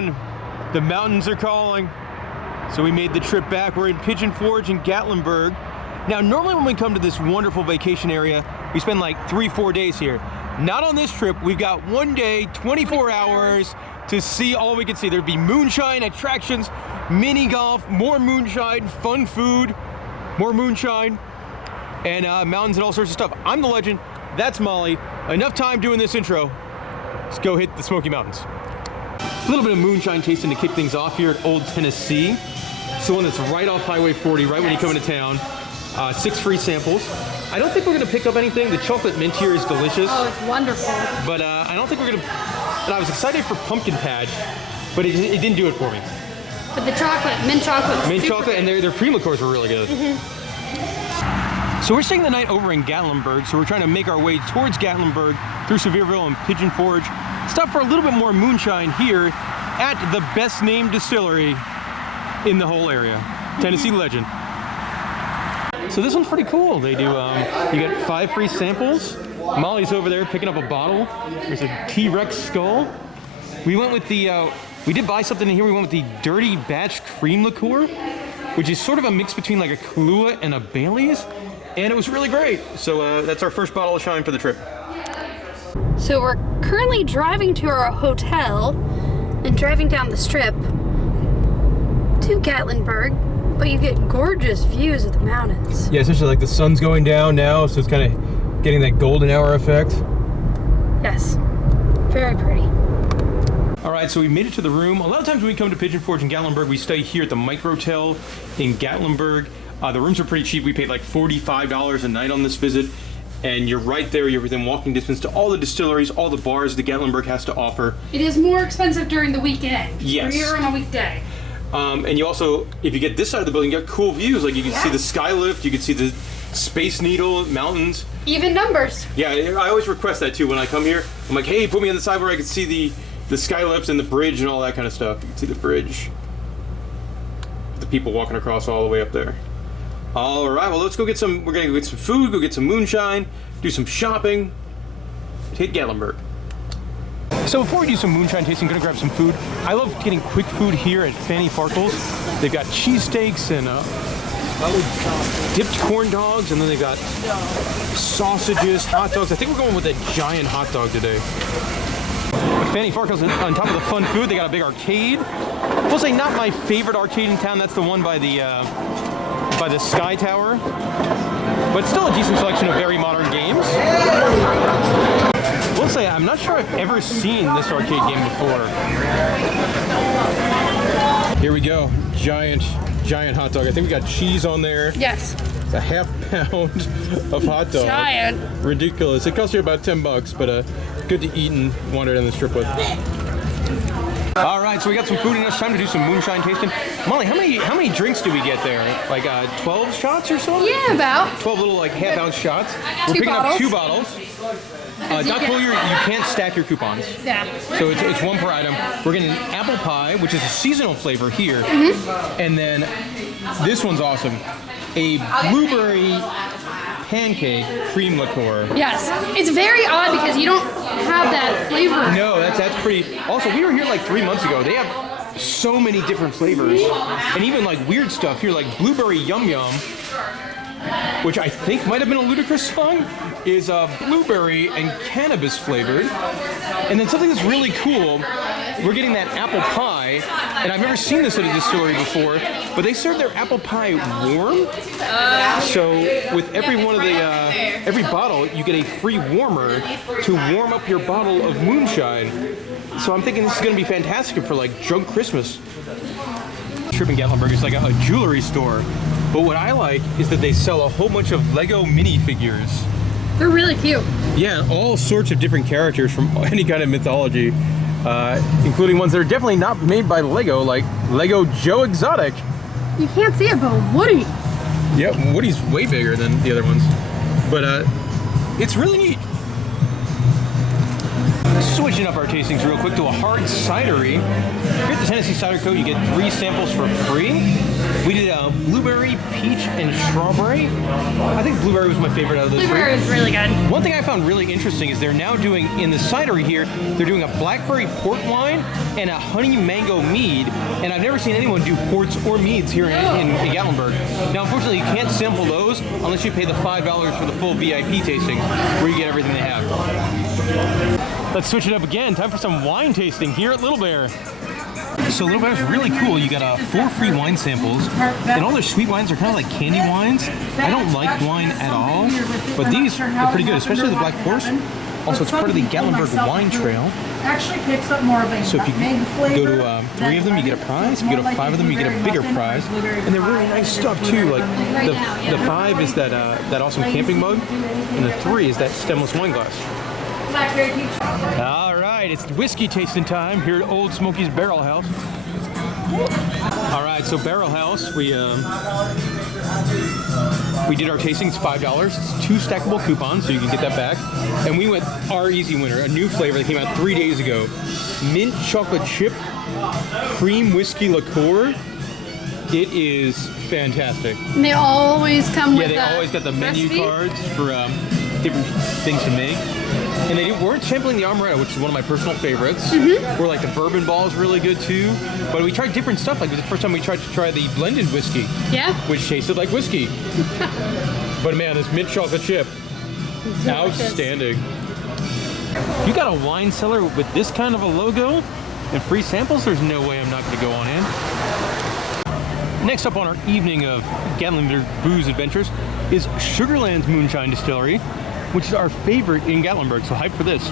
done. The mountains are calling. So we made the trip back. We're in Pigeon Forge in Gatlinburg. Now, normally when we come to this wonderful vacation area, we spend like 3-4 days here. Not on this trip. We've got 1 day, 24 hours to see all we can see. There'd be moonshine, attractions, mini golf, more moonshine, fun food, more moonshine, and mountains and all sorts of stuff. I'm the legend. That's Molly. Enough time doing this intro. Let's go hit the Smoky Mountains. A little bit of moonshine tasting to kick things off here at Old Tennessee. It's the one that's right off Highway 40, right when you come into town. 6 free samples. I don't think we're gonna pick up anything. The chocolate mint here is delicious. Oh, it's wonderful. But I don't think we're gonna, and I was excited for Pumpkin Patch, but it didn't do it for me. But the chocolate, mint chocolate. Mint chocolate, and their cream liqueurs were really good. So we're staying the night over in Gatlinburg, so we're trying to make our way towards Gatlinburg through Sevierville and Pigeon Forge. Stop for a little bit more moonshine here at the best named distillery in the whole area, Tennessee Legend. So this one's pretty cool. They do, you get 5 free samples. Molly's over there picking up a bottle. There's a T-Rex skull. We went with the, we did buy something in here. We went with the Dirty Batch Cream Liqueur, which is sort of a mix between like a Kahlua and a Bailey's. And it was really great. So that's our first bottle of shine for the trip. So we're currently driving to our hotel and driving down the strip to Gatlinburg. But you get gorgeous views of the mountains. Yeah, especially like the sun's going down now, so it's kind of getting that golden hour effect. Yes, very pretty. All right, so we made it to the room. A lot of times when we come to Pigeon Forge in Gatlinburg, we stay here at the Microtel in Gatlinburg. The rooms are pretty cheap. We paid like $45 a night on this visit. And you're right there, you're within walking distance to all the distilleries, all the bars that Gatlinburg has to offer. It is more expensive during the weekend. Yes. We're here on a weekday. And you also, if you get this side of the building, you got cool views. Like you can see the skylift, you can see the Space Needle, mountains. Even numbers. Yeah, I always request that too when I come here. I'm like, hey, put me on the side where I can see the skylift and the bridge and all that kind of stuff. You can see the bridge. The people walking across all the way up there. All right, well, let's go get some, we're gonna go get some food, go get some moonshine, do some shopping, hit Gatlinburg. So before we do some moonshine tasting, I'm gonna grab some food. I love getting quick food here at Fannie Farkles. They've got cheesesteaks and dipped corn dogs, and then they've got sausages, hot dogs. I think we're going with a giant hot dog today. Fannie Farkles, on top of the fun food, they got a big arcade. We'll say not my favorite arcade in town. That's the one by the Sky Tower, but still a decent selection of very modern games. We'll say I'm not sure I've ever seen this arcade game before. Here we go, giant hot dog. I think we got cheese on there. Yes. It's a ½ pound of hot dog. Giant. Ridiculous. It costs you about $10, but good to eat and wander down the strip with. All right, so we got some food and it's time to do some moonshine tasting. Molly, how many drinks do we get there? Like 12 shots or so? Yeah, about. 12 little like ½ ounce shots. We're Two picking bottles. up 2 bottles. Not cool, you can't stack your coupons. Yeah. So it's 1 per item. We're getting apple pie, which is a seasonal flavor here. And then this one's awesome. A blueberry pancake cream liqueur. Yes. It's very odd because you don't have that flavor. No, that's pretty. Also, we were here like 3 months ago. They have so many different flavors. And even like weird stuff here, like blueberry yum yum, which I think might have been a Ludacris song, is blueberry and cannabis flavored. And then something that's really cool, we're getting that apple pie, and I've never seen this at a distillery before, but they serve their apple pie warm. So with every one of the, every bottle, you get a free warmer to warm up your bottle of moonshine. So I'm thinking this is gonna be fantastic for like drunk Christmas. Trip in Gatlinburg is like a jewelry store. But what I like is that they sell a whole bunch of Lego minifigures. They're really cute. Yeah, all sorts of different characters from any kind of mythology, including ones that are definitely not made by Lego, like Lego Joe Exotic. You can't see it, but Woody. Yep, Woody's way bigger than the other ones. But it's really neat. Switching up our tastings real quick to a hard cidery. Here at the Tennessee Cider Co., you get 3 samples for free. We did blueberry, peach, and strawberry. I think blueberry was my favorite out of those Blueberry three. is really good. One thing I found really interesting is they're now doing, in the cidery here, they're doing a blackberry port wine and a honey mango mead. And I've never seen anyone do ports or meads here in Gatlinburg. Now, unfortunately, you can't sample those unless you pay the $5 for the full VIP tasting, where you get everything they have. Let's switch it up again. Time for some wine tasting here at Little Bear. So Little Bear's really cool. You got 4 free wine samples, and all their sweet wines are kind of like candy wines. I don't like wine at all, but these are pretty good, especially the Black Forest. Also, it's part of the Gatlinburg Wine Trail. Actually picks up more of a So if you go to 3 of them, you get a prize. If you go to 5 of them, you get a bigger prize. And they're really nice stuff too. Like the 5 is that awesome camping mug, and the 3 is that stemless wine glass. All right, it's whiskey tasting time here at Old Smoky's Barrel House. All right, so Barrel House, we did our tastings, $5. It's 2 stackable coupons, so you can get that back. And we went our easy winner, a new flavor that came out 3 days ago. Mint chocolate chip, cream whiskey liqueur. It is fantastic. And they always come with they always got the menu recipe cards for different things to make. And they weren't sampling the amaretto, which is one of my personal favorites. Or like the bourbon ball is really good too. But we tried different stuff. Like it was the first time we tried to try the blended whiskey. Yeah. Which tasted like whiskey. But man, this mint chocolate chip, outstanding. If you got a wine cellar with this kind of a logo and free samples, there's no way I'm not going to go on in. Next up on our evening of Gatlinburg Booze Adventures is Sugarland's Moonshine Distillery, which is our favorite in Gatlinburg, so hype for this.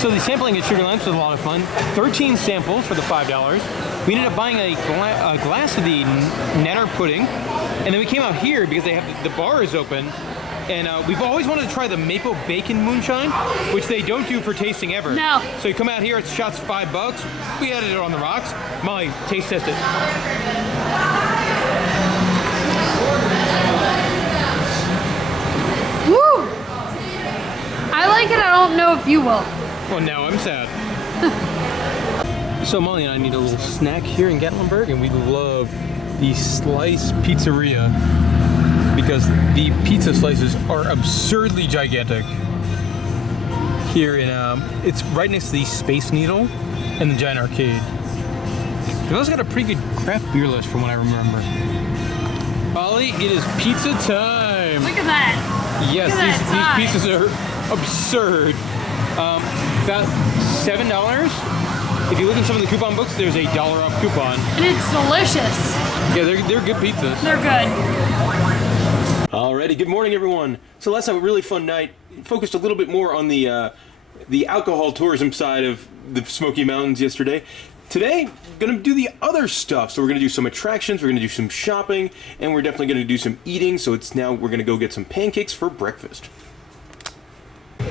So the sampling at Sugarland was a lot of fun. 13 samples for the $5. We ended up buying a glass of the Nanner pudding, and then we came out here because they have the bar is open, and we've always wanted to try the maple bacon moonshine, which they don't do for tasting ever. No. So you come out here, it's shots $5. We added it on the rocks. Molly, taste test it. Woo! I like it, I don't know if you will. Well, now I'm sad. So Molly and I need a little snack here in Gatlinburg, and we love the Slice Pizzeria because the pizza slices are absurdly gigantic. Here in, it's right next to the Space Needle and the Giant Arcade. They've also got a pretty good craft beer list from what I remember. Molly, it is pizza time. Look at that. Yes, Look at these pieces are absurd. About $7. If you look in some of the coupon books, there's a $1 off coupon. And it's delicious. Yeah, they're good pizzas. They're good. Alrighty, good morning everyone. So last night, a really fun night. Focused a little bit more on the alcohol tourism side of the Smoky Mountains yesterday. Today, gonna do the other stuff. So we're gonna do some attractions, we're gonna do some shopping, and we're definitely gonna do some eating. So we're gonna go get some pancakes for breakfast.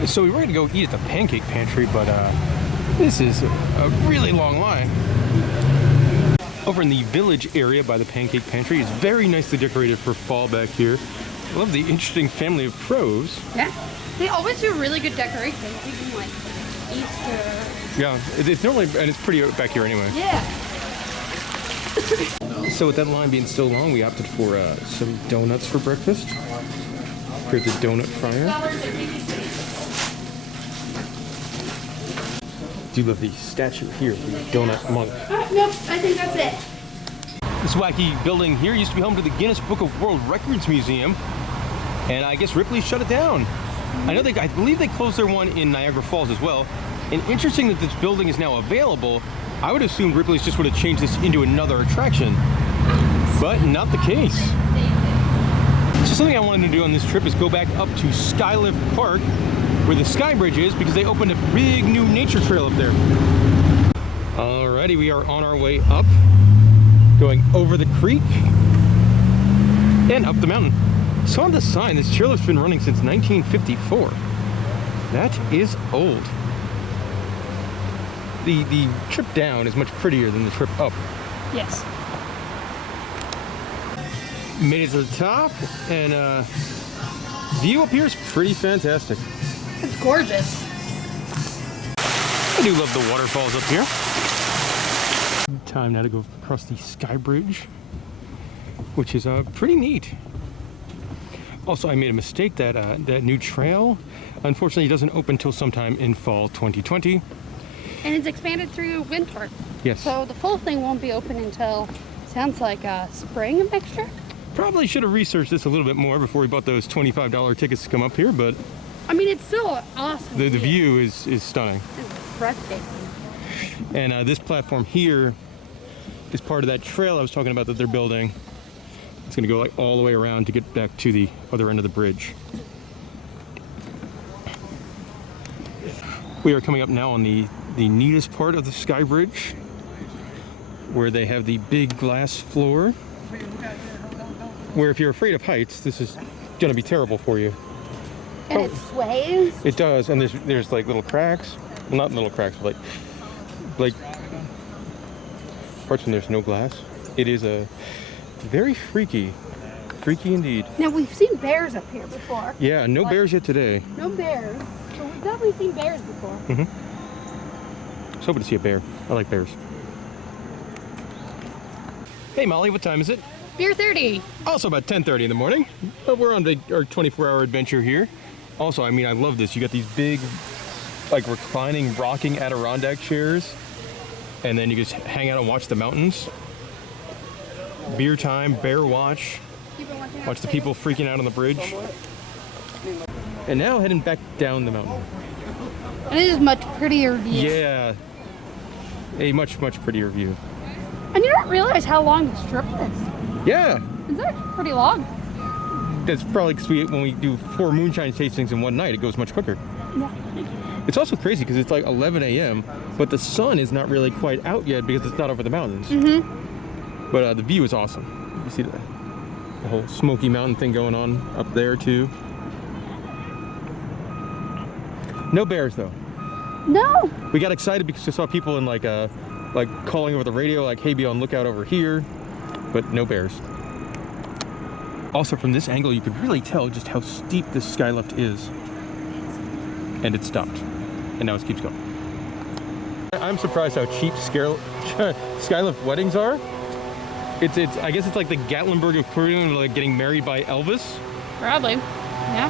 So we were gonna go eat at the Pancake Pantry, but this is a really long line. Over in the village area by the Pancake Pantry, it's very nicely decorated for fall back here. I love the interesting family of crows. Yeah. They always do really good decorations, even like Easter. Yeah, it's normally, and it's pretty back here anyway. Yeah. So with that line being so long, we opted for some donuts for breakfast. Here's the donut fryer. Do you love the statue here, the donut monk? Nope, I think that's it. This wacky building here used to be home to the Guinness Book of World Records Museum, and I guess Ripley shut it down. I believe they closed their one in Niagara Falls as well. And interesting that this building is now available. I would assume Ripley's just would have changed this into another attraction, but not the case. So something I wanted to do on this trip is go back up to Skylift Park, where the Sky Bridge is, because they opened a big new nature trail up there. Alrighty, we are on our way up, going over the creek and up the mountain. So on the sign, this chairlift's been running since 1954. That is old. The trip down is much prettier than the trip up. Yes. Made it to the top, and view up here is pretty fantastic. It's gorgeous. I do love the waterfalls up here. Time now to go across the Sky Bridge, which is pretty neat. Also, I made a mistake. That new trail, unfortunately, doesn't open till sometime in fall 2020. And it's expanded through winter. Yes. So the full thing won't be open until, sounds like spring of next year. Probably should have researched this a little bit more before we bought those $25 tickets to come up here, but I mean, it's still awesome. the view is stunning. It's breathtaking. And this platform here is part of that trail I was talking about that they're building. It's going to go like all the way around to get back to the other end of the bridge. We are coming up now on the neatest part of the Sky Bridge, where they have the big glass floor, where if you're afraid of heights, this is going to be terrible for you. And it sways. It does, and there's like little cracks. Well, not little cracks, but like parts when there's no glass. It is a very freaky indeed. Now, we've seen bears up here before. Yeah, no bears yet today. No bears. But we've definitely seen bears before. I was hoping to see a bear. I like bears. Hey Molly, what time is it? Beer 30. Also about 10:30 in the morning. But we're on our 24-hour adventure here. Also, I mean, I love this. You got these big, like reclining, rocking Adirondack chairs, and then you just hang out and watch the mountains. Beer time, bear watch. Watch the people freaking out on the bridge. And now heading back down the mountain. And it is much prettier view. Yeah, a much prettier view. And you don't realize how long the strip is. Yeah, It's actually pretty long. that's probably because when we do 4 moonshine tastings in one night, it goes much quicker. Yeah. It's also crazy because it's like 11 a.m., but the sun is not really quite out yet because it's not over the mountains. But the view is awesome. You see the whole Smoky Mountain thing going on up there too. No bears though. No. We got excited because we saw people in like calling over the radio, like, hey, be on lookout over here, but no bears. Also, from this angle, you could really tell just how steep this skylift is. And it stopped. And now it keeps going. I'm surprised how cheap skylift weddings are. I guess it's like the Gatlinburg equivalent of like getting married by Elvis. Probably. Yeah.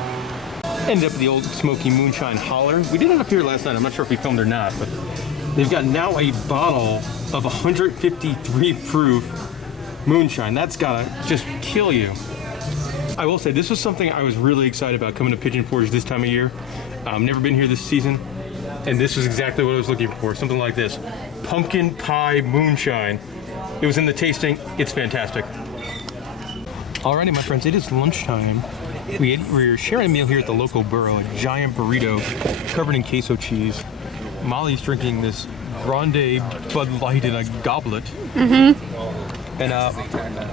Ended up at the old Smoky Moonshine Holler. We did it up here last night. I'm not sure if we filmed or not, but they've got now a bottle of 153 proof moonshine. That's gotta just kill you. I will say, this was something I was really excited about coming to Pigeon Forge this time of year. Never been here this season, and this was exactly what I was looking for. Something like this. Pumpkin pie moonshine. It was in the tasting. It's fantastic. Alrighty, my friends, it is lunchtime. We're sharing a meal here at the local burro, a giant burrito covered in queso cheese. Molly's drinking this grande Bud Light in a goblet. And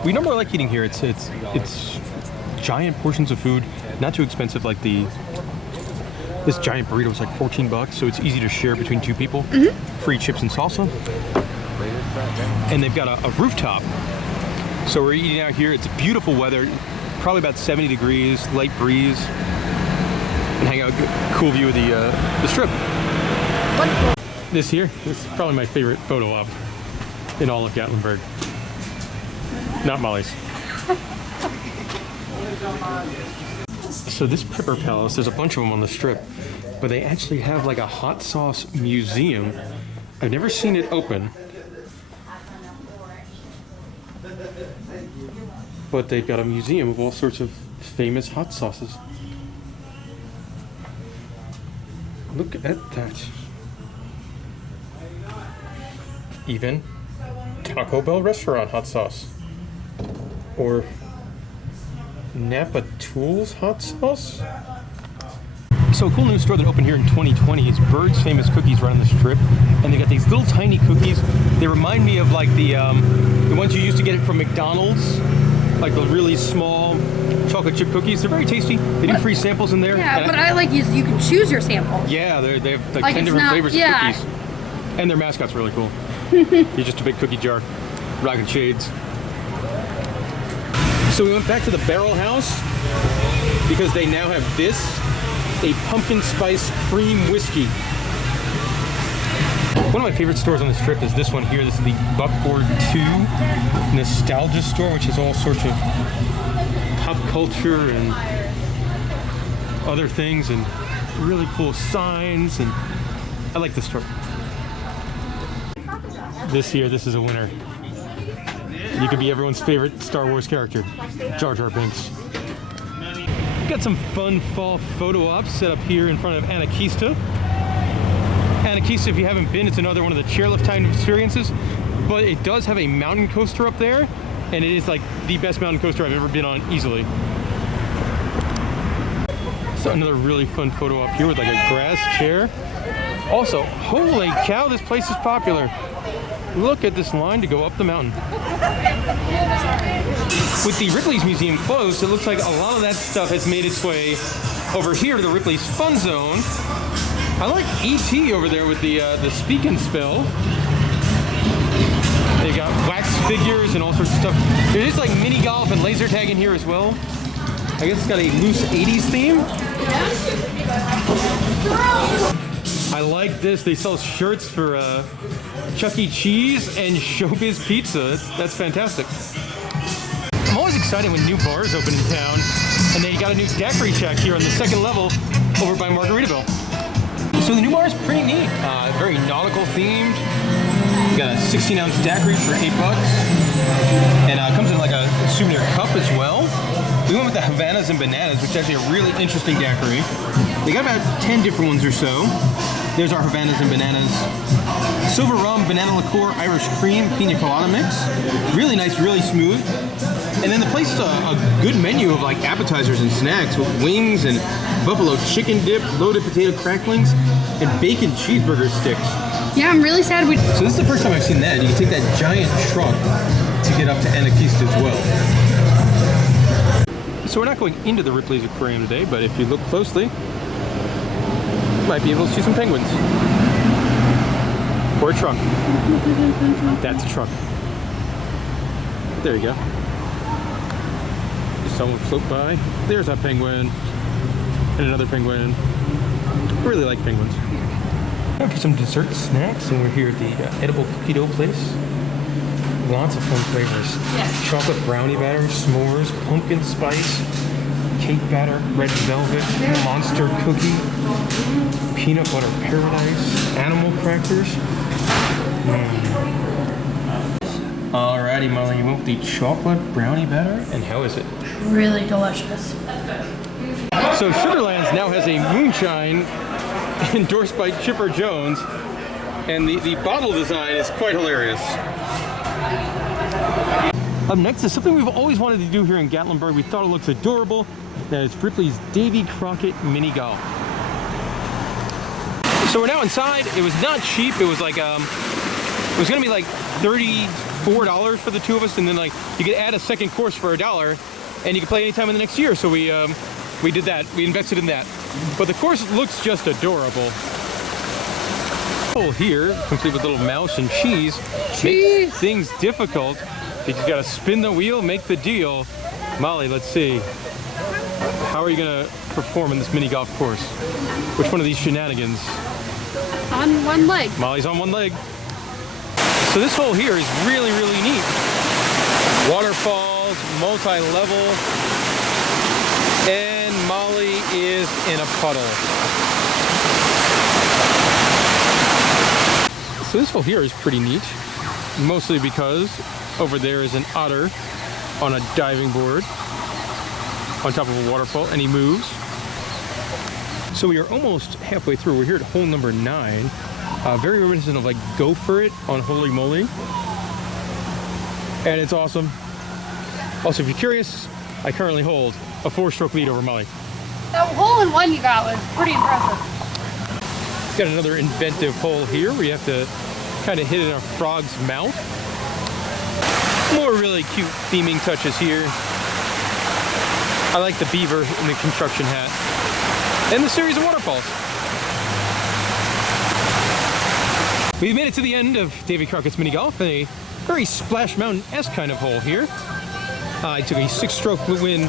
we normally like eating here. It's giant portions of food, not too expensive. Like this giant burrito was like $14, so it's easy to share between 2 people. Free chips and salsa. And they've got a rooftop. So we're eating out here. It's beautiful weather, probably about 70 degrees, light breeze, and hang out, cool view of the strip. This here is probably my favorite photo op in all of Gatlinburg. Not Molly's. So this Pepper Palace, there's a bunch of them on the strip, but they actually have like a hot sauce museum. I've never seen it open, but they've got a museum of all sorts of famous hot sauces. Look at that. Even Taco Bell restaurant hot sauce. Or Napa Tools hot sauce? So a cool new store that opened here in 2020 is Bird's Famous Cookies right on the strip. And they got these little tiny cookies. They remind me of like the ones you used to get it from McDonald's. Like the really small chocolate chip cookies. They're very tasty. They do free samples in there. Yeah, what I like is you can choose your sample. Yeah, they have like 10 different flavors of cookies. And their mascot's really cool. He's just a big cookie jar, rocking shades. So we went back to the Barrel House because they now have this, a pumpkin spice cream whiskey. One of my favorite stores on this trip is this one here. This is the Buckboard 2 Nostalgia Store, which has all sorts of pop culture and other things and really cool signs, and I like this store. This is a winner. You could be everyone's favorite Star Wars character, Jar Jar Binks. Got some fun fall photo ops set up here in front of Anakista. Anakista, if you haven't been, it's another one of the chairlift kind of experiences, but it does have a mountain coaster up there, and it is like the best mountain coaster I've ever been on, easily. So another really fun photo op here with like a grass chair. Also, holy cow, this place is popular. Look at this line to go up the mountain. With the Ripley's Museum closed, it looks like a lot of that stuff has made its way over here to the Ripley's Fun Zone. I like E.T. over there with the speak and spell. They got wax figures and all sorts of stuff. There's like mini golf and laser tag in here as well. I guess it's got a loose 80s theme. I like this. They sell shirts for Chuck E. Cheese and Showbiz Pizza. That's fantastic. I'm always excited when new bars open in town, and they got a new daiquiri shack here on the second level over by Margaritaville. So the new bar is pretty neat. Very nautical themed. You got a 16-ounce daiquiri for $8, and it comes in like a souvenir cup as well. We went with the Havanas and Bananas, which is actually a really interesting daiquiri. They got about 10 different ones or so. There's our Havanas and Bananas. Silver rum, banana liqueur, Irish cream, pina colada mix. Really nice, really smooth. And then the place is a good menu of like appetizers and snacks with wings and buffalo chicken dip, loaded potato cracklings, and bacon cheeseburger sticks. Yeah, I'm really sad we... So this is the first time I've seen that. You can take that giant truck to get up to Anakista as well. So we're not going into the Ripley's Aquarium today, but if you look closely, you might be able to see some penguins. Or a truck. That's a truck. There you go. Someone float by. There's a penguin. And another penguin. I really like penguins. Time for some dessert snacks, and we're here at the Edible Cookie Dough place. Lots of fun flavors. Yes. Chocolate brownie batter, s'mores, pumpkin spice, cake batter, red velvet, monster cookie, peanut butter paradise, animal crackers. Alrighty, Molly, you went with the chocolate brownie batter, and how is it? Really delicious. So Sugarland now has a moonshine endorsed by Chipper Jones, and the bottle design is quite hilarious. Up next is something we've always wanted to do here in Gatlinburg. We thought it looks adorable. That is Ripley's Davy Crockett Mini Golf. So we're now inside. It was not cheap. It was like it was gonna be like $34 for the two of us, and then like you could add a second course for $1, and you could play anytime in the next year. So we did that. We invested in that. But the course looks just adorable. Here, complete with little mouse and cheese, makes things difficult. You just gotta spin the wheel, make the deal. Molly, let's see. How are you gonna perform in this mini golf course? Which one of these shenanigans? On one leg. Molly's on one leg. So this hole here is really, really neat. Waterfalls, multi-level, and Molly is in a puddle. So this hole here is pretty neat, mostly because over there is an otter on a diving board on top of a waterfall, and he moves. So we are almost halfway through. We're here at hole number 9. Very reminiscent of like Go For It on Holy Moly. And it's awesome. Also, if you're curious, I currently hold a 4-stroke lead over Molly. That hole-in-one you got was pretty impressive. Got another inventive hole here where you have to kind of hit in a frog's mouth. More really cute theming touches here. I like the beaver in the construction hat. And the series of waterfalls. We've made it to the end of Davy Crockett's Mini Golf, a very Splash Mountain-esque kind of hole here. I took a 6-stroke win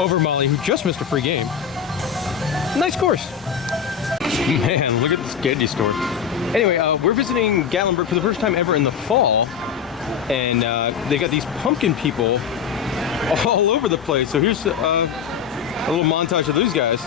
over Molly, who just missed a free game. Nice course. Man, look at this candy store. Anyway, we're visiting Gatlinburg for the first time ever in the fall, and they got these pumpkin people all over the place. So here's a little montage of those guys.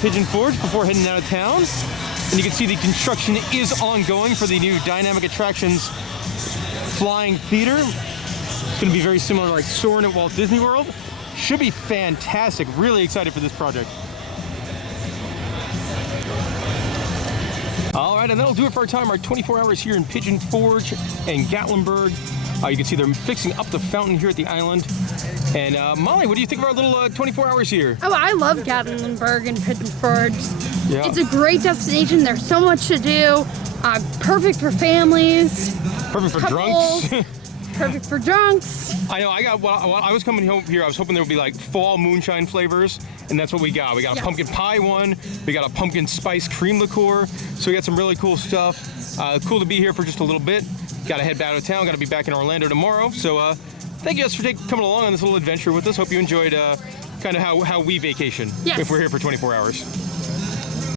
Pigeon Forge before heading out of town, and you can see the construction is ongoing for the new dynamic attractions flying theater. It's going to be very similar to like Soarin' at Walt Disney World. Should be fantastic. Really excited for this project. All right, and that'll do it for our time. Our 24 hours here in Pigeon Forge and Gatlinburg. You can see they're fixing up the fountain here at the island. And Molly, what do you think of our little 24 hours here? Oh, I love Gatlinburg and Pigeon Forge. Yeah. It's a great destination. There's so much to do. Perfect for families. Perfect for couples, drunks. Perfect for drunks. I know. While I was coming home here, I was hoping there would be like fall moonshine flavors, and that's what we got. We got a pumpkin pie one. We got a pumpkin spice cream liqueur. So we got some really cool stuff. Cool to be here for just a little bit. Got to head back out of town. Got to be back in Orlando tomorrow. So thank you guys for coming along on this little adventure with us. Hope you enjoyed kind of how we vacation if we're here for 24 hours.